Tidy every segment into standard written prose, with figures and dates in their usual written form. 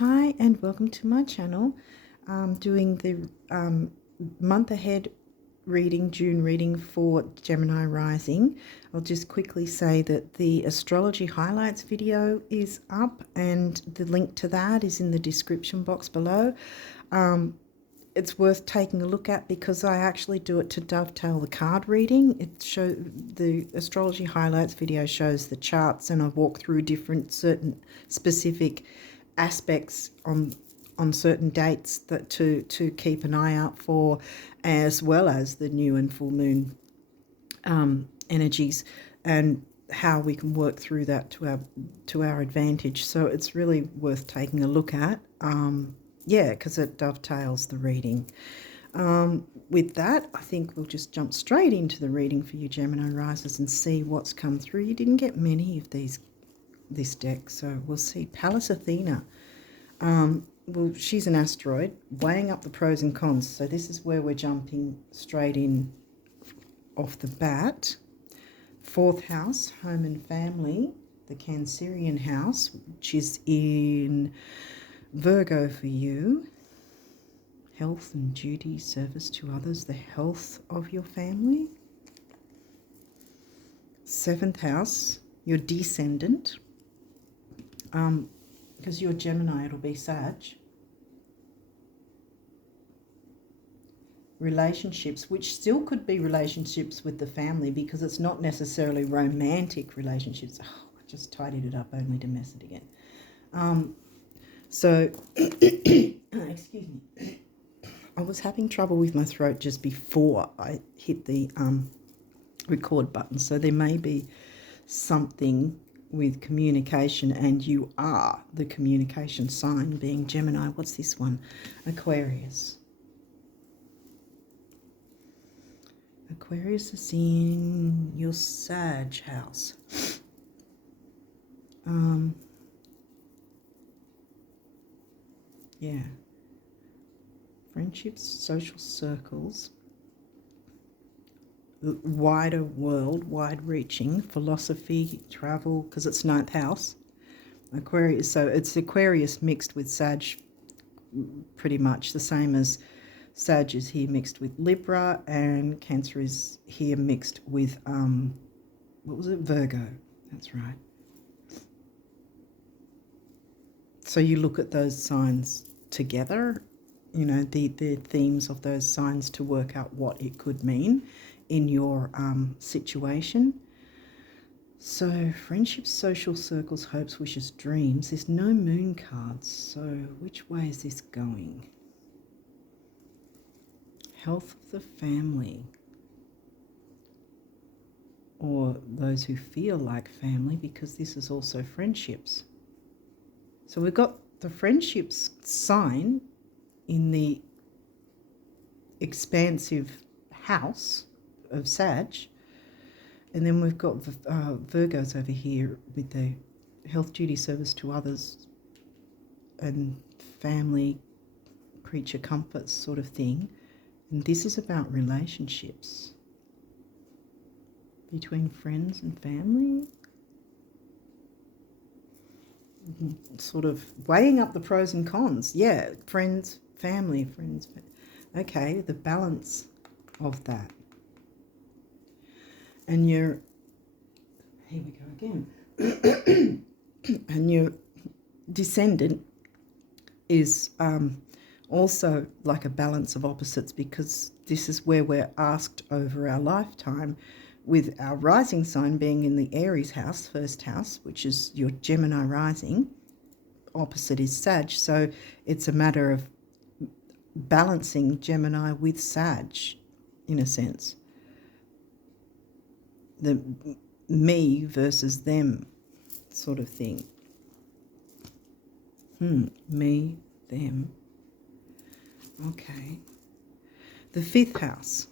Hi and welcome to my channel. I'm doing the month ahead reading, June reading for Gemini rising. I'll just quickly say that the astrology highlights video is up and the link to that is in the description box below. It's worth taking a look at because I actually do it to dovetail the card reading. The astrology highlights video shows the charts and I walk through different certain specific aspects on certain dates that to keep an eye out for, as well as the new and full moon energies and how we can work through that to our advantage. So it's really worth taking a look at. Yeah, because it dovetails the reading. With that, I think we'll just jump straight into the reading for you Gemini risers and see what's come through. You didn't get many of this deck, so we'll see. Pallas Athena. Well, she's an asteroid, weighing up the pros and cons. So this is where we're jumping straight in off the bat. Fourth house, home and family, the Cancerian house, which is in Virgo for you. Health and duty, service to others, the health of your family. Seventh house, your descendant. Because you're Gemini, it'll be Sag. Relationships, which still could be relationships with the family because it's not necessarily romantic relationships. Oh, I just tidied it up only to mess it again. Excuse me. I was having trouble with my throat just before I hit the record button, so there may be something with communication, and you are the communication sign being Gemini. What's this one? Aquarius. Aquarius is in your Sag house. Yeah. Friendships, social circles, wider world, wide-reaching, philosophy, travel, because it's ninth house. Aquarius, so it's Aquarius mixed with Sag, pretty much the same as Sag is here mixed with Libra, and Cancer is here mixed with, what was it? Virgo. That's right. So you look at those signs together, you know, the themes of those signs to work out what it could mean in your situation. So friendships, social circles, hopes, wishes, dreams. There's no moon cards, so which way is this going? Health of the family, or those who feel like family, because this is also friendships. So we've got the friendships sign in the expansive house of Sag, and then we've got Virgos over here with the health, duty, service to others and family, creature comforts sort of thing. And this is about relationships between friends and family. Sort of weighing up the pros and cons. Yeah, friends, family, friends. Okay, the balance of that. And here we go again. And your descendant is also like a balance of opposites, because this is where we're asked over our lifetime, with our rising sign being in the Aries house, first house, which is your Gemini rising. Opposite is Sag, so it's a matter of balancing Gemini with Sag, in a sense. The me versus them sort of thing. Me, them. Okay. The fifth house,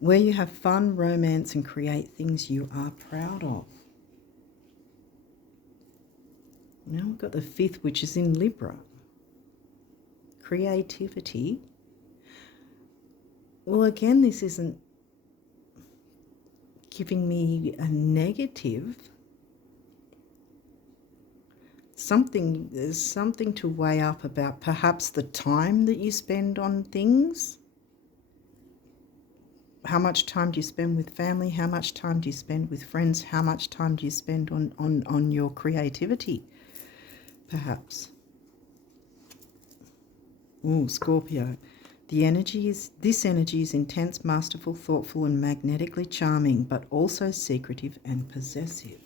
where you have fun, romance, and create things you are proud of. Now we've got the fifth, which is in Libra. Creativity. Well, again, this isn't giving me a negative. There's something to weigh up about perhaps the time that you spend on things. How much time do you spend with family? How much time do you spend with friends? How much time do you spend on your creativity, perhaps? Ooh, Scorpio. This energy is intense, masterful, thoughtful, and magnetically charming, but also secretive and possessive.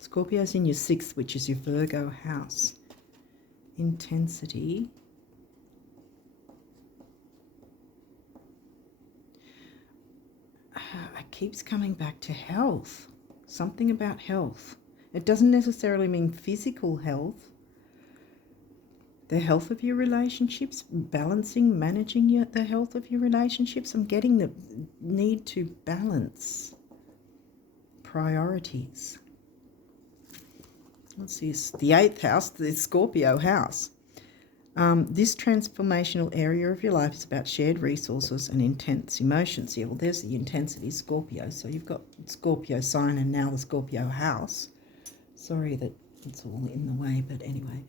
Scorpio's in your 6th, which is your Virgo house. Intensity. It keeps coming back to health. Something about health. It doesn't necessarily mean physical health. The health of your relationships, balancing, managing the health of your relationships. I'm getting the need to balance priorities. What's this? The 8th house, the Scorpio house. This transformational area of your life is about shared resources and intense emotions. Yeah, well, there's the intensity, Scorpio. So you've got Scorpio sign and now the Scorpio house. Sorry that it's all in the way, but anyway.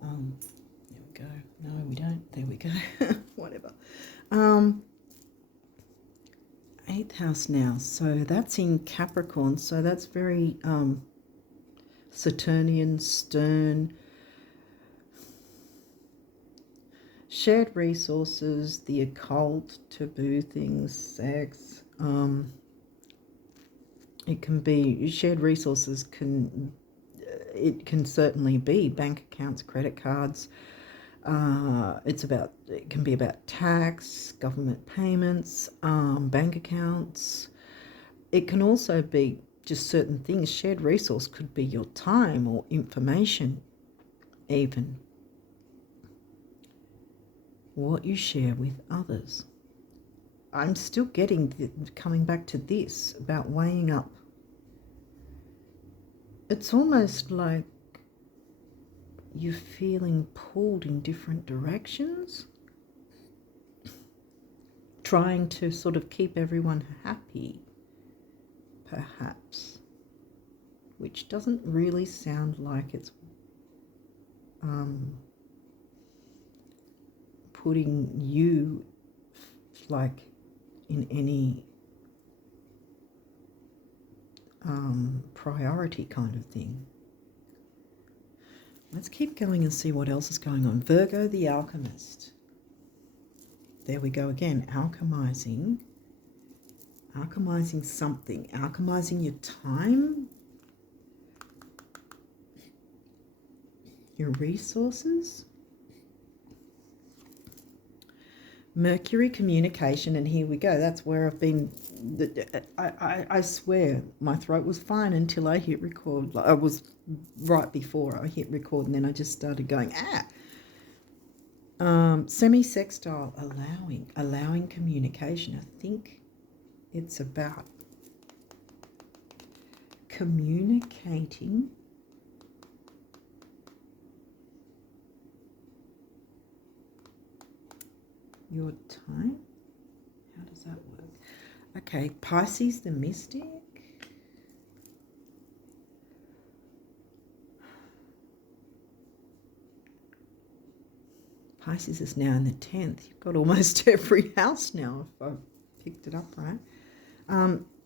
There we go. No, we don't. There we go. Whatever. 8th house now. So that's in Capricorn. So that's very Saturnian, stern. Shared resources, the occult, taboo things, sex. It can be shared resources. It can certainly be bank accounts, credit cards. It can be about tax, government payments, bank accounts. It can also be just certain things. Shared resource could be your time or information, even. What you share with others. I'm still coming back to this about weighing up. It's almost like you're feeling pulled in different directions, trying to sort of keep everyone happy, perhaps, which doesn't really sound like it's putting you like in any priority kind of thing. Let's keep going and see what else is going on. Virgo the alchemist. There we go again, alchemizing something, alchemizing your time, your resources. Mercury communication, and here we go. That's where I've been. I swear my throat was fine until I hit record. I was right before I hit record, and then I just started going, Semi-sextile, allowing communication. I think it's about communicating your time. How does that work? Okay, Pisces the mystic. Pisces is now in the 10th. You've got almost every house now, if I've picked it up right.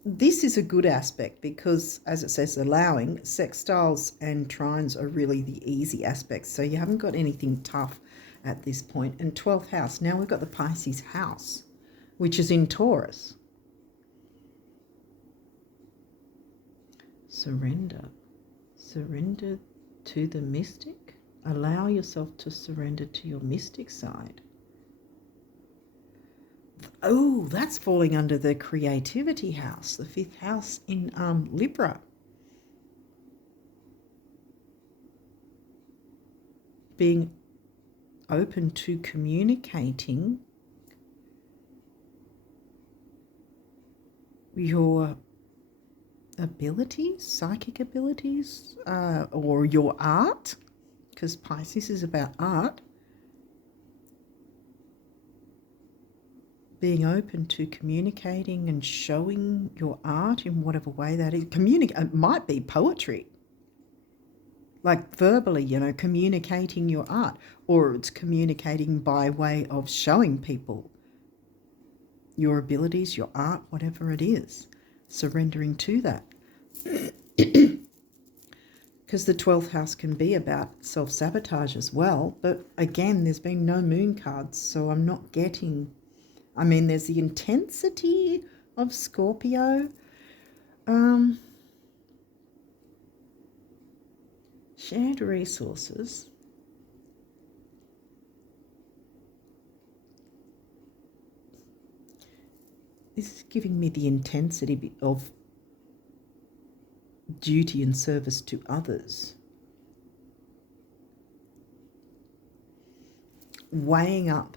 This is a good aspect because, as it says, allowing, sextiles and trines are really the easy aspects. So you haven't got anything tough at this point. And 12th house, now we've got the Pisces house, which is in Taurus. Surrender to the mystic. Allow yourself to surrender to your mystic side. Oh, that's falling under the creativity house, the 5th house in Libra. Being open to communicating your abilities, psychic abilities, or your art, because Pisces is about art. being open to communicating and showing your art in whatever way that is. It might be poetry, like verbally, communicating your art, or it's communicating by way of showing people your abilities, your art, whatever it is, surrendering to that. Because the 12th house can be about self-sabotage as well. But again, there's been no moon cards, so I'm not getting... there's the intensity of Scorpio. Shared resources. This is giving me the intensity of duty and service to others. Weighing up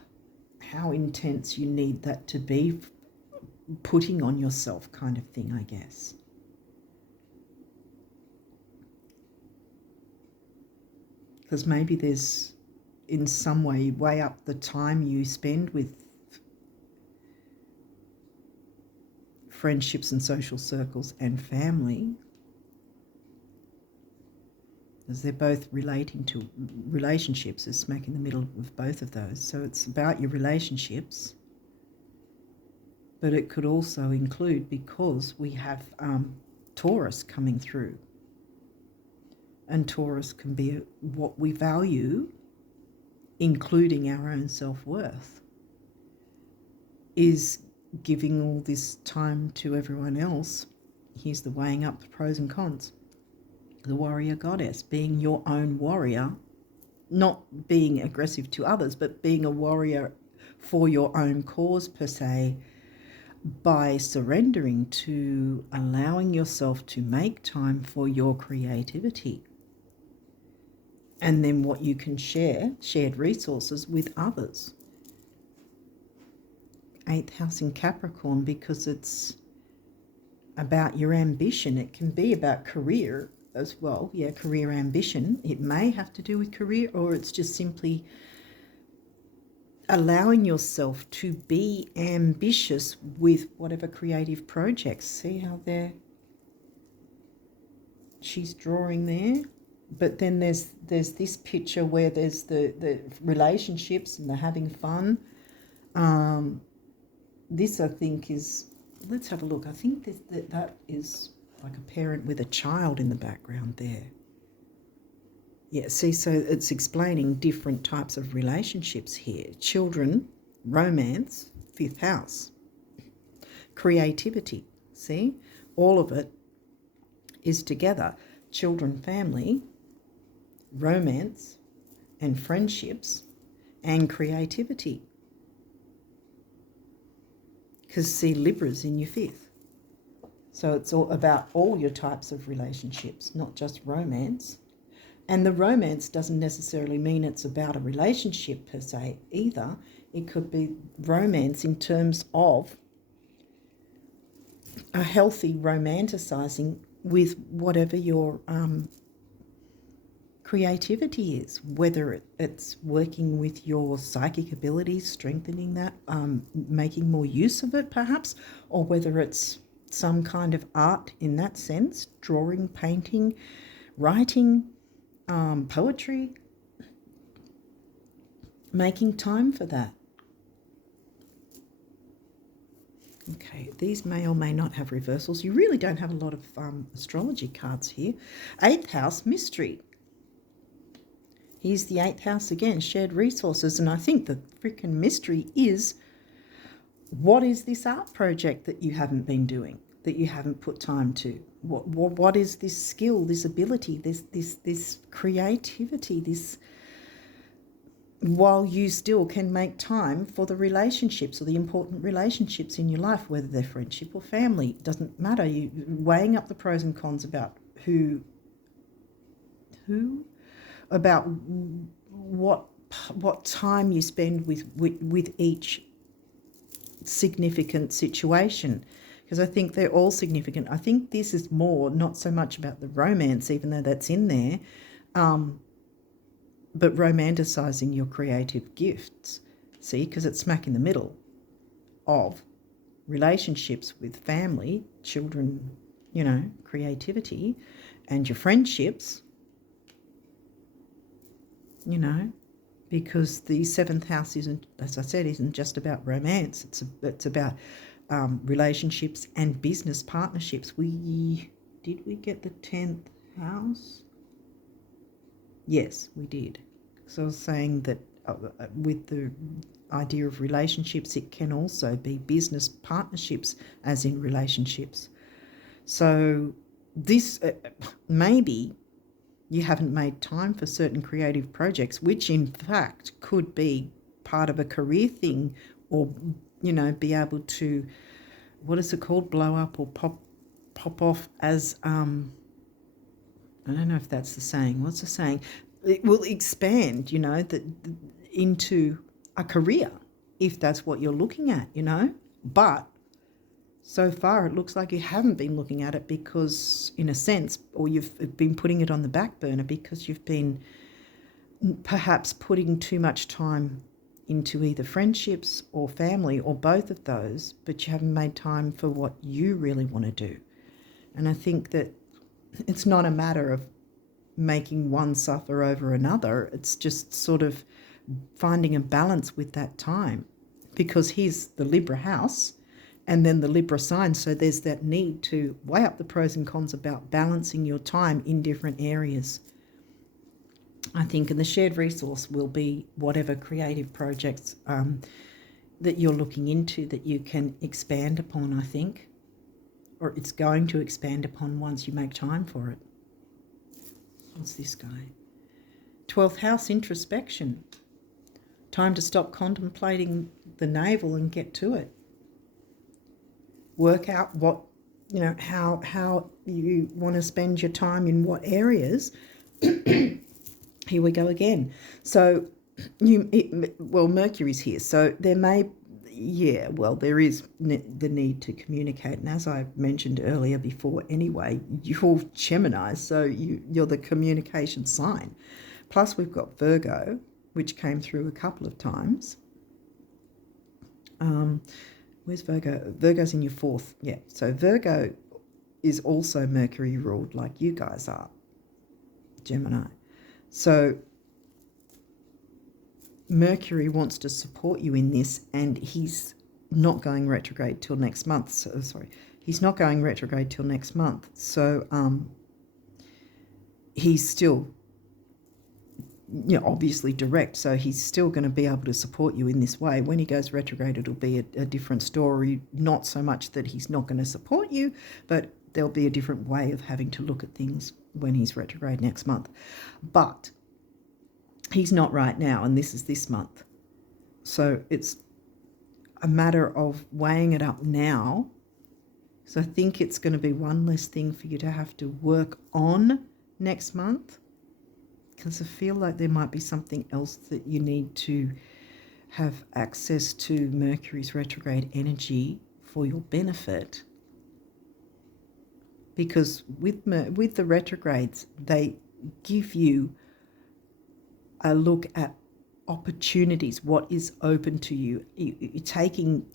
how intense you need that to be, putting on yourself kind of thing, I guess. Because maybe there's, in some way, weigh up the time you spend with friendships and social circles and family, as they're both relating to relationships, is smack in the middle of both of those. So it's about your relationships, but it could also include, because we have Taurus coming through, and Taurus can be what we value, including our own self-worth, is giving all this time to everyone else. Here's the weighing up the pros and cons. The warrior goddess, being your own warrior, not being aggressive to others, but being a warrior for your own cause per se, by surrendering to allowing yourself to make time for your creativity. And then what you can share, shared resources with others. 8th house in Capricorn, because it's about your ambition. It can be about career as well. Yeah, career ambition. It may have to do with career, or it's just simply allowing yourself to be ambitious with whatever creative projects. See how she's drawing there? But then there's this picture where there's the relationships and the having fun. This, I think, is... Let's have a look. I think that is like a parent with a child in the background there. Yeah, see, so it's explaining different types of relationships here. Children, romance, 5th house. Creativity, see? All of it is together. Children, family, romance, and friendships, and creativity. Because see, Libra's in your 5th. So it's all about all your types of relationships, not just romance. And the romance doesn't necessarily mean it's about a relationship per se either. It could be romance in terms of a healthy romanticizing with whatever your creativity is, whether it's working with your psychic abilities, strengthening that, making more use of it perhaps, or whether it's some kind of art in that sense, drawing, painting, writing, poetry, making time for that. Okay, these may or may not have reversals. You really don't have a lot of astrology cards here. 8th house, mystery. Here's the 8th house again, shared resources. And I think the freaking mystery is, what is this art project that you haven't been doing, that you haven't put time to? What is this skill, this ability, this creativity, this, while you still can make time for the relationships or the important relationships in your life, whether they're friendship or family, it doesn't matter. You weighing up the pros and cons about about what time you spend with each significant situation, because I think they're all significant. I think this is more, not so much about the romance, even though that's in there, but romanticizing your creative gifts. See, because it's smack in the middle. of relationships with family, children, creativity, and your friendships, because the seventh house isn't, as I said, isn't just about romance. It's about relationships and business partnerships. Did we get the 10th house? Yes, we did. So I was saying that with the idea of relationships, it can also be business partnerships, as in relationships. So this maybe you haven't made time for certain creative projects, which in fact could be part of a career thing, or be able to, what is it called, blow up or pop off as I don't know if that's the saying. What's the saying? It will expand, into a career, if that's what you're looking at, But so far, it looks like you haven't been looking at it because, in a sense, or you've been putting it on the back burner because you've been perhaps putting too much time into either friendships or family or both of those, but you haven't made time for what you really want to do. And I think that it's not a matter of making one suffer over another. It's just sort of finding a balance with that time, because here's the Libra house and then the Libra sign. So there's that need to weigh up the pros and cons about balancing your time in different areas, I think. And the shared resource will be whatever creative projects that you're looking into that you can expand upon, I think, or it's going to expand upon once you make time for it. What's this guy? 12th house, introspection. Time to stop contemplating the navel and get to it. Work out what, how you want to spend your time in what areas. Here we go again. So, Mercury's here. So there there is the need to communicate. And as I mentioned earlier before anyway, you're Gemini, so you're the communication sign. Plus we've got Virgo, which came through a couple of times. Where's Virgo? Virgo's in your 4th. Yeah, so Virgo is also Mercury ruled like you guys are, Gemini. So Mercury wants to support you in this, and he's not going retrograde till next month. He's not going retrograde till next month. So he's still, obviously direct, so he's still going to be able to support you in this way. When he goes retrograde, it'll be a different story. Not so much that he's not going to support you, but there'll be a different way of having to look at things when he's retrograde next month. But he's not right now, and this is this month. So it's a matter of weighing it up now. So I think it's going to be one less thing for you to have to work on next month, because I feel like there might be something else that you need to have access to Mercury's retrograde energy for your benefit. Because with the retrogrades, they give you a look at opportunities, what is open to you. You're taking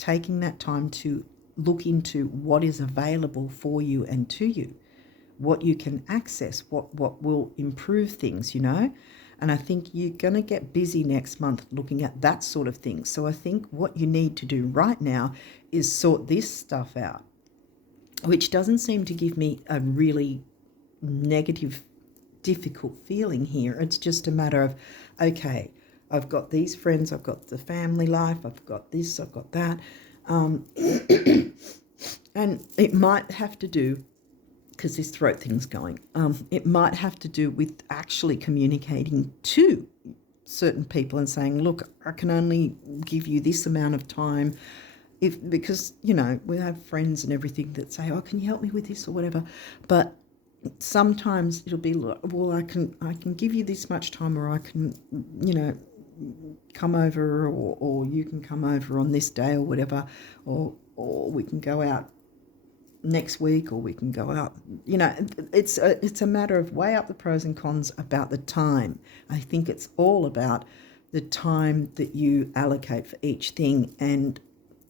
that time to look into what is available for you and to you, what you can access, what will improve things, And I think you're going to get busy next month looking at that sort of thing. So I think what you need to do right now is sort this stuff out, which doesn't seem to give me a really negative, difficult feeling here. It's just a matter of, okay, I've got these friends, I've got the family life, I've got this, I've got that. And it might have to do, because this throat thing's going, it might have to do with actually communicating to certain people and saying, look, I can only give you this amount of time. Because we have friends and everything that say, oh, can you help me with this or whatever. But sometimes it'll be, well, I can give you this much time, or I can, come over, or you can come over on this day or whatever, or we can go out next week, or we can go out. It's a matter of weigh up the pros and cons about the time. I think it's all about the time that you allocate for each thing, and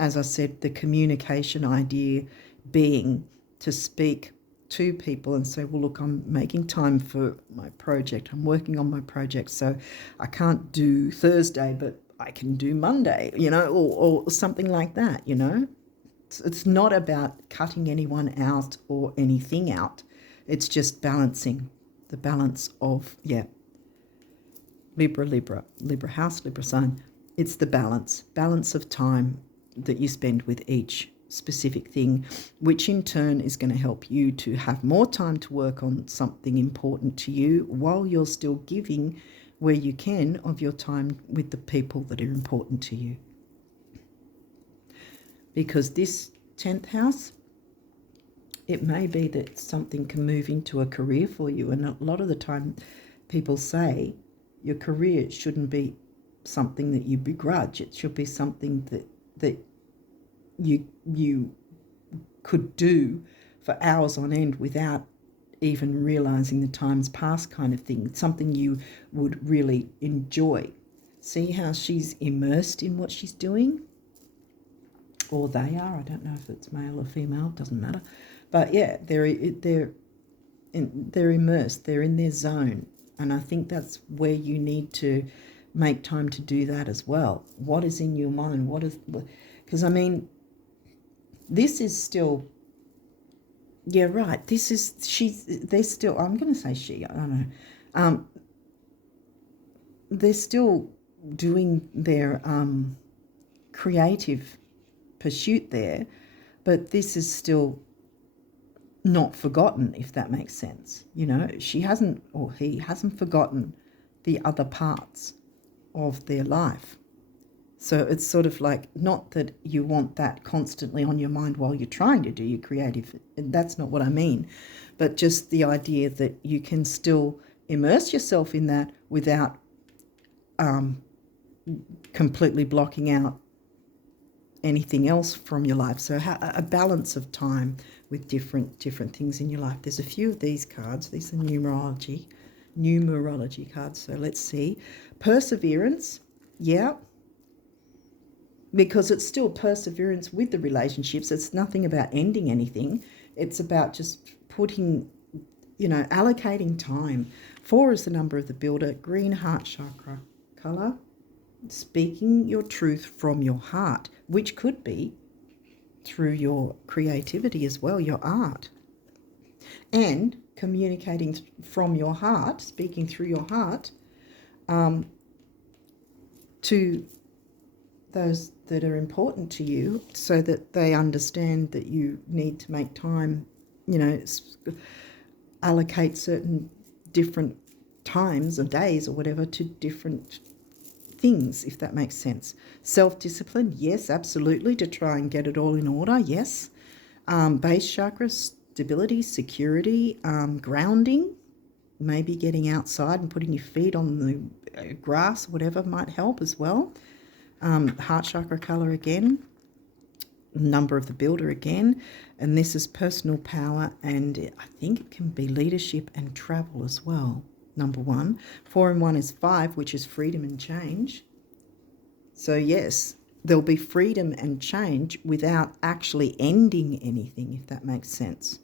as I said, the communication idea being to speak to people and say, well, look, I'm making time for my project. I'm working on my project, so I can't do Thursday, but I can do Monday, or something like that, It's not about cutting anyone out or anything out. It's just balancing, the balance of, Libra house, Libra sign. It's the balance of time that you spend with each specific thing, which in turn is going to help you to have more time to work on something important to you while you're still giving where you can of your time with the people that are important to you. Because this 10th house, it may be that something can move into a career for you, and a lot of the time people say your career shouldn't be something that you begrudge. It should be something that you could do for hours on end without even realizing the time's past, kind of thing. It's something you would really enjoy. See how she's immersed in what she's doing? Or they are. I don't know if it's male or female. It doesn't matter. But yeah, they're immersed. They're in their zone. And I think that's where you need to make time to do that as well. What is in your mind? Because this is still, right. They're still, I'm going to say she, I don't know. They're still doing their creative pursuit there, but this is still not forgotten, if that makes sense. She hasn't, or he hasn't forgotten the other parts of their life. So it's sort of like, not that you want that constantly on your mind while you're trying to do your creative, that's not what I mean, but just the idea that you can still immerse yourself in that without completely blocking out anything else from your life. So a balance of time with different things in your life. There's a few of these cards. These are numerology cards. So let's see. Perseverance, because it's still perseverance with the relationships. It's nothing about ending anything. It's about just putting, allocating time. 4 is the number of the builder. Green heart chakra color. Speaking your truth from your heart, which could be through your creativity as well, your art. And communicating from your heart, speaking through your heart, to those that are important to you, so that they understand that you need to make time, allocate certain different times or days or whatever to different things, if that makes sense. Self-discipline, yes, absolutely, to try and get it all in order, yes. Base chakra, stability, security, grounding, maybe getting outside and putting your feet on the grass, whatever might help as well. Heart chakra color again, number of the builder again, and this is personal power, and I think it can be leadership and travel as well. Number 1. 4 and 1 is 5, which is freedom and change. So yes, there'll be freedom and change without actually ending anything, if that makes sense.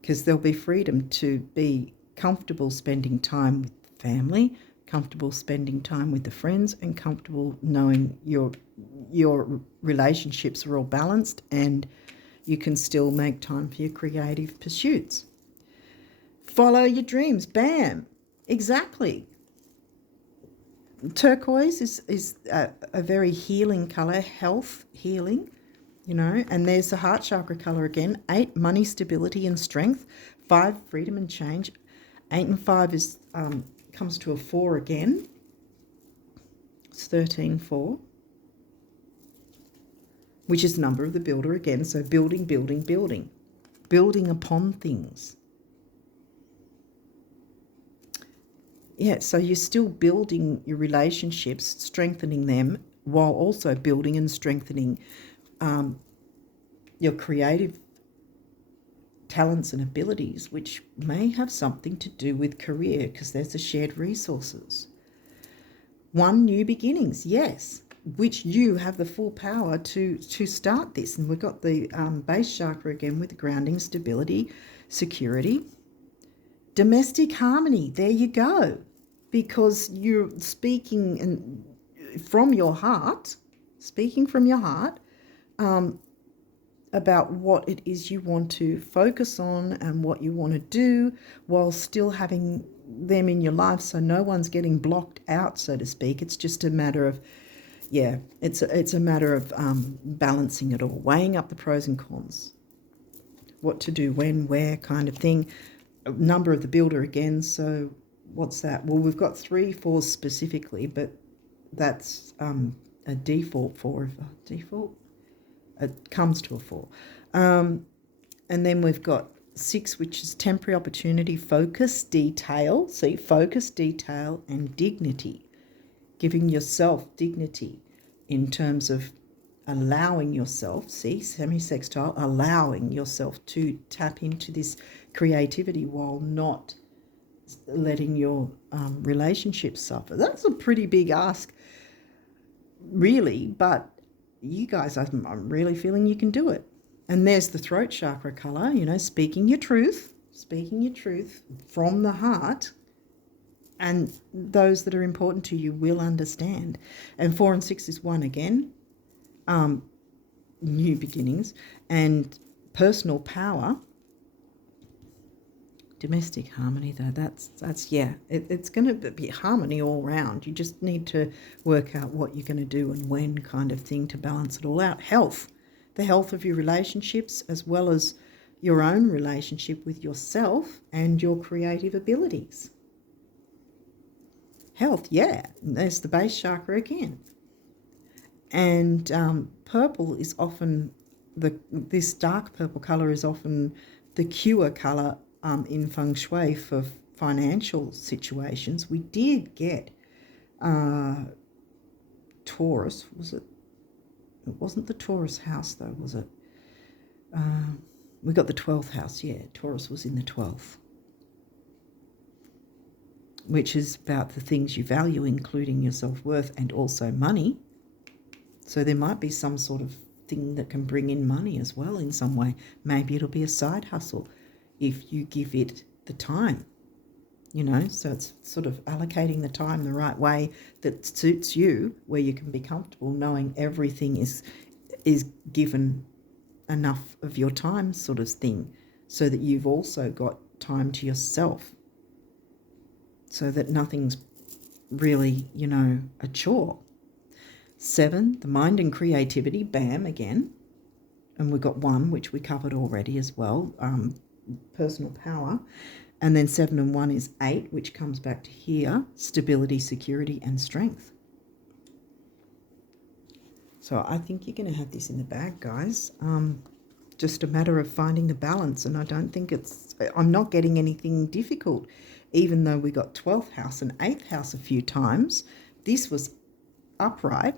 Because there'll be freedom to be comfortable spending time with family, comfortable spending time with the friends, and comfortable knowing your relationships are all balanced and you can still make time for your creative pursuits. Follow your dreams. Bam. Exactly. Turquoise is a very healing colour, health, healing, and there's the heart chakra colour again. 8, money, stability and strength. 5, freedom and change. 8 and 5 is comes to a 4 again. It's 13, 4, which is the number of the builder again. So building upon things. Yeah, so you're still building your relationships, strengthening them, while also building and strengthening your creative talents and abilities, which may have something to do with career, because there's the shared resources. 1, new beginnings, yes. which you have the full power to start this. And we've got the base chakra again with the grounding, stability, security, domestic harmony. There you go. Because you're speaking from your heart, about what it is you want to focus on and what you want to do, while still having them in your life, so no one's getting blocked out, so to speak. It's just a matter of, it's a matter of balancing it all, weighing up the pros and cons, what to do, when, where, kind of thing. Number of the builder again, so what's that? Well, we've got 3 4s specifically, but that's a default 4. It comes to a 4. And then we've got 6, which is temporary opportunity, focus, detail. See, focus, detail, and dignity. Giving yourself dignity in terms of allowing yourself, see, semi-sextile, allowing yourself to tap into this creativity while not letting your relationships suffer. That's a pretty big ask, really, but you guys, I'm really feeling you can do it. And there's the throat chakra color, speaking your truth from the heart, and those that are important to you will understand. And 4 and 6 is 1 again, new beginnings, and personal power. Domestic harmony, though, that's it's going to be harmony all round. You just need to work out what you're going to do and when, kind of thing, to balance it all out. Health, the health of your relationships, as well as your own relationship with yourself and your creative abilities. Health, there's the base chakra again. And purple is often, this dark purple colour is often the cure colour in feng shui for financial situations. We did get Taurus, was it? It wasn't the Taurus house though, was it? We got the 12th house, Taurus was in the 12th, which is about the things you value, including your self-worth and also money. So there might be some sort of thing that can bring in money as well in some way. Maybe it'll be a side hustle if you give it the time, so it's sort of allocating the time the right way that suits you, where you can be comfortable knowing everything is given enough of your time, sort of thing, so that you've also got time to yourself, so that nothing's really, a chore. 7, the mind and creativity, bam, again. And we've got 1, which we covered already as well, personal power. And then 7 and 1 is 8, which comes back to here, stability, security, and strength. So I think you're going to have this in the bag, guys. Just a matter of finding the balance. And I don't think I'm not getting anything difficult, even though we got 12th house and 8th house a few times. This was upright.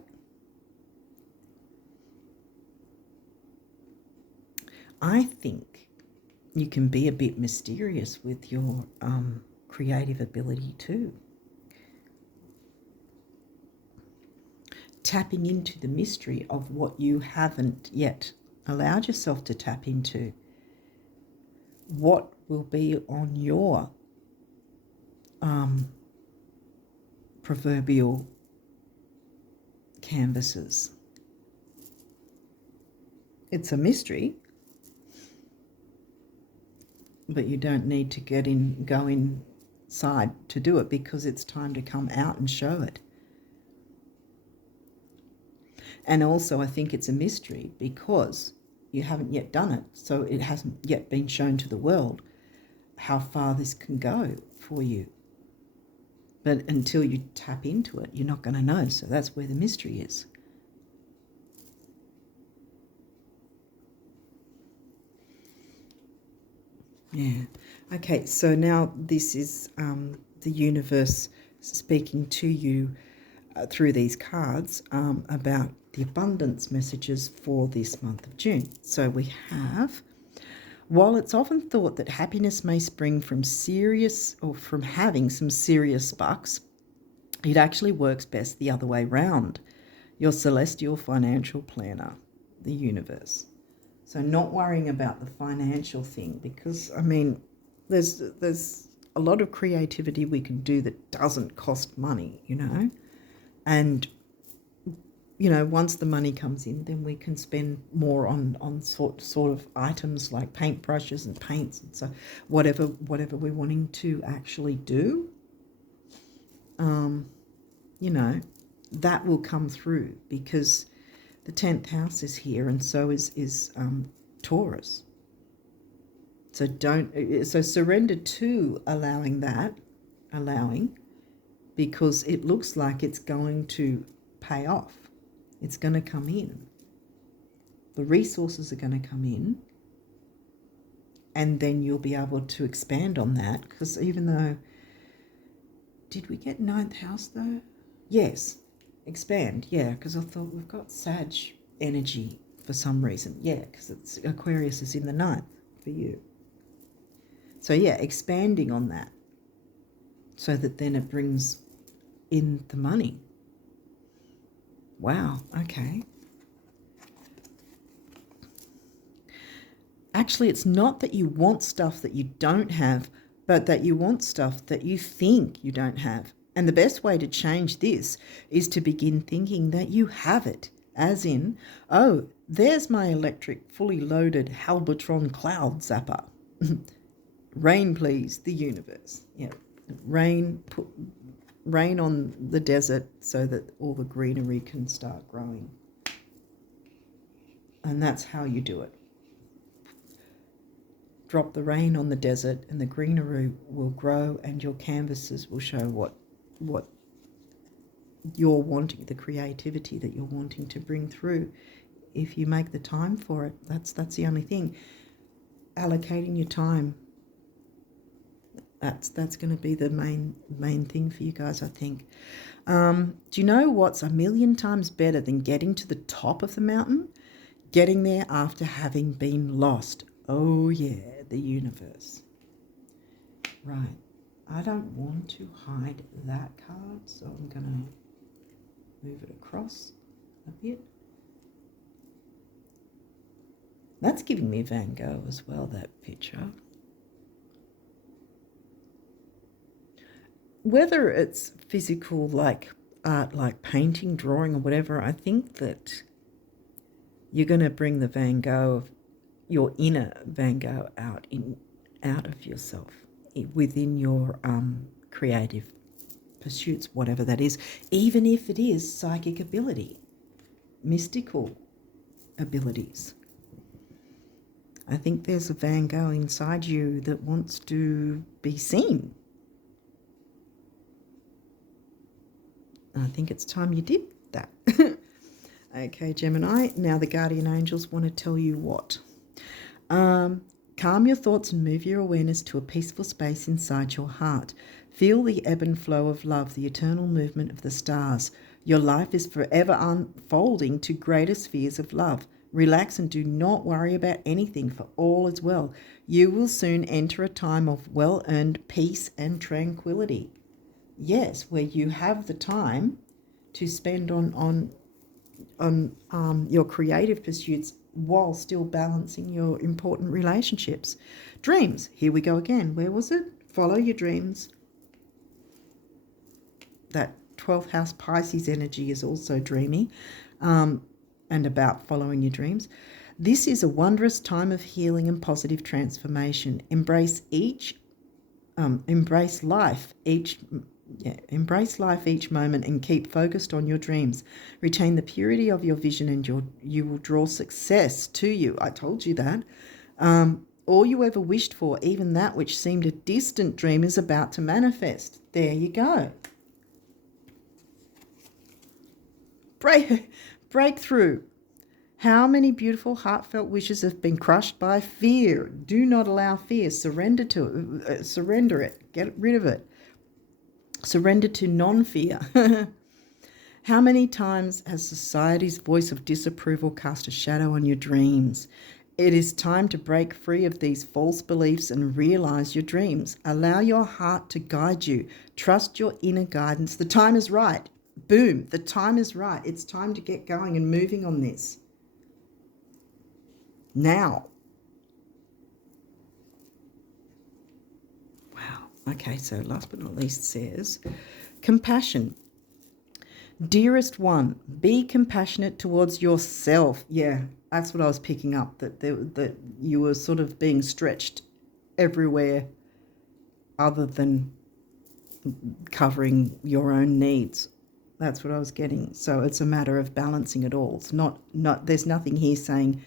I think you can be a bit mysterious with your creative ability too. Tapping into the mystery of what you haven't yet allowed yourself to tap into. What will be on your proverbial canvases? It's a mystery, but you don't need to go inside to do it, because it's time to come out and show it. And also I think it's a mystery because you haven't yet done it, so it hasn't yet been shown to the world how far this can go for you. But until you tap into it, you're not going to know, so that's where the mystery is. Yeah. Okay, so now this is the universe speaking to you through these cards about the abundance messages for this month of June. So we have, while it's often thought that happiness may spring from from having some serious bucks, it actually works best the other way round. your celestial financial planner, the universe. So not worrying about the financial thing, because, I mean, there's a lot of creativity we can do that doesn't cost money, you know. And, you know, once the money comes in, then we can spend more on sort of items like paintbrushes and paints and so whatever we're wanting to actually do. You know, that will come through, because the 10th house is here, and so is Taurus. So surrender to allowing, because it looks like it's going to pay off. It's going to come in. The resources are going to come in, and then you'll be able to expand on that, because even though, did we get 9th house though? Yes, expand, yeah, because I thought we've got Sag energy for some reason. Yeah, because it's Aquarius is in the 9th for you. So yeah, expanding on that, so that then it brings in the money. Wow, okay. Actually, it's not that you want stuff that you don't have, but that you want stuff that you think you don't have. And the best way to change this is to begin thinking that you have it, as in, oh, there's my electric, fully loaded Halbertron cloud zapper. Rain, please, the universe. Yeah, rain on the desert so that all the greenery can start growing. And that's how you do it. Drop the rain on the desert and the greenery will grow, and your canvases will show what you're wanting, the creativity that you're wanting to bring through. If you make the time for it, that's the only thing. Allocating your time. That's going to be the main thing for you guys, I think. Do you know what's a million times better than getting to the top of the mountain? Getting there after having been lost. Oh yeah, the universe. Right. I don't want to hide that card, so I'm going to move it across a bit. That's giving me Van Gogh as well, that picture. Whether it's physical, like art, like painting, drawing, or whatever, I think that you're going to bring the Van Gogh, your inner Van Gogh, out of yourself, within your creative pursuits, whatever that is, even if it is psychic ability, mystical abilities. I think there's a Van Gogh inside you that wants to be seen. I think it's time you did that. Okay, Gemini. Now the guardian angels want to tell you what? Calm your thoughts and move your awareness to a peaceful space inside your heart. Feel the ebb and flow of love, the eternal movement of the stars. Your life is forever unfolding to greater spheres of love. Relax and do not worry about anything, for all is well. You will soon enter a time of well-earned peace and tranquility. Yes, where you have the time to spend on your creative pursuits while still balancing your important relationships. Dreams, here we go again. Where was it? Follow your dreams. That 12th house Pisces energy is also dreamy, and about following your dreams. This is a wondrous time of healing and positive transformation. Embrace life each moment and keep focused on your dreams. Retain the purity of your vision and you will draw success to you. I told you that. All you ever wished for, even that which seemed a distant dream, is about to manifest. There you go. Breakthrough. How many beautiful heartfelt wishes have been crushed by fear? Do not allow fear. Surrender to it. Surrender it. Get rid of it. Surrender to non-fear. How many times has society's voice of disapproval cast a shadow on your dreams? It is time to break free of these false beliefs and realize your dreams. Allow your heart to guide you. Trust your inner guidance. The time is right. boom, the time is right. It's time to get going and moving on this. Now. Wow. Okay, so last but not least says, compassion. Dearest one, be compassionate towards yourself. Yeah, that's what I was picking up, that you were sort of being stretched everywhere other than covering your own needs. That's what I was getting. So it's a matter of balancing it all. It's not there's nothing here saying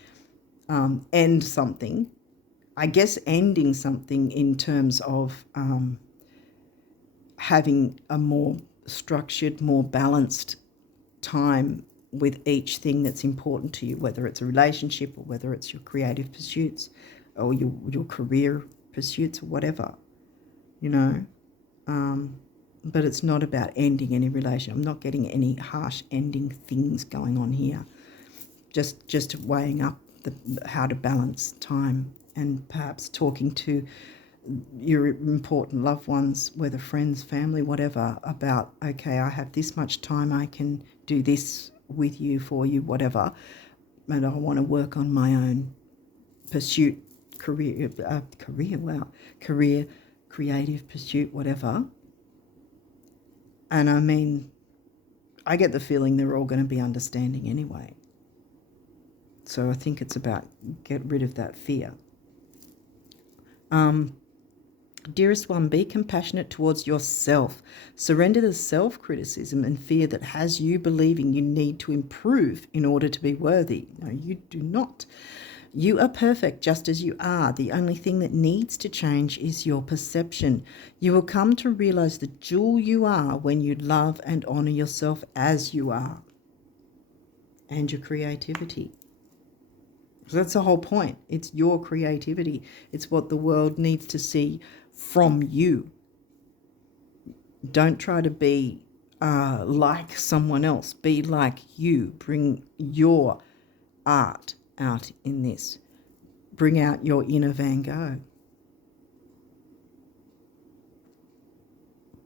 end something. I guess ending something in terms of having a more structured, more balanced time with each thing that's important to you, whether it's a relationship or whether it's your creative pursuits or your career pursuits or whatever, you know. But it's not about ending any relation. I'm not getting any harsh ending things going on here. Just weighing up how to balance time and perhaps talking to your important loved ones, whether friends, family, whatever, about, okay, I have this much time, I can do this with you, for you, whatever, and I want to work on my own pursuit, career, creative pursuit, whatever. And I mean, I get the feeling they're all going to be understanding anyway. So I think it's about get rid of that fear. Dearest one, be compassionate towards yourself. Surrender the self-criticism and fear that has you believing you need to improve in order to be worthy. No, you do not. You are perfect just as you are. The only thing that needs to change is your perception. You will come to realize the jewel you are when you love and honor yourself as you are, and your creativity. So that's the whole point. It's your creativity. It's what the world needs to see from you. Don't try to be like someone else. Be like you. Bring your art out in this. Bring out your inner Van Gogh,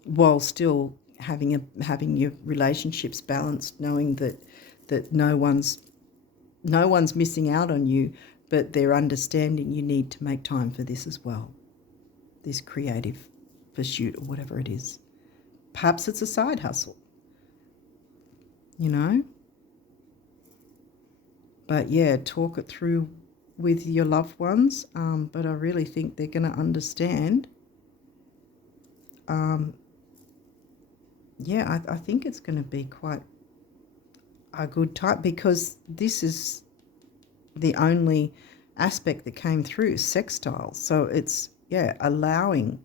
while still having your relationships balanced, knowing that no one's missing out on you, but they're understanding you need to make time for this as well, this creative pursuit or whatever it is. Perhaps it's a side hustle, you know. But yeah, talk it through with your loved ones. But I really think they're going to understand. Yeah, I think it's going to be quite a good time, because this is the only aspect that came through, sextile. So it's, yeah, allowing.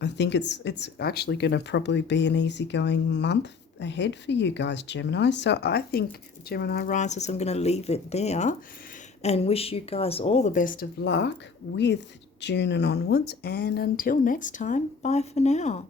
I think it's actually going to probably be an easygoing month ahead for you guys, Gemini. So I think, Gemini risers, I'm going to leave it there and wish you guys all the best of luck with June and onwards. And until next time, bye for now.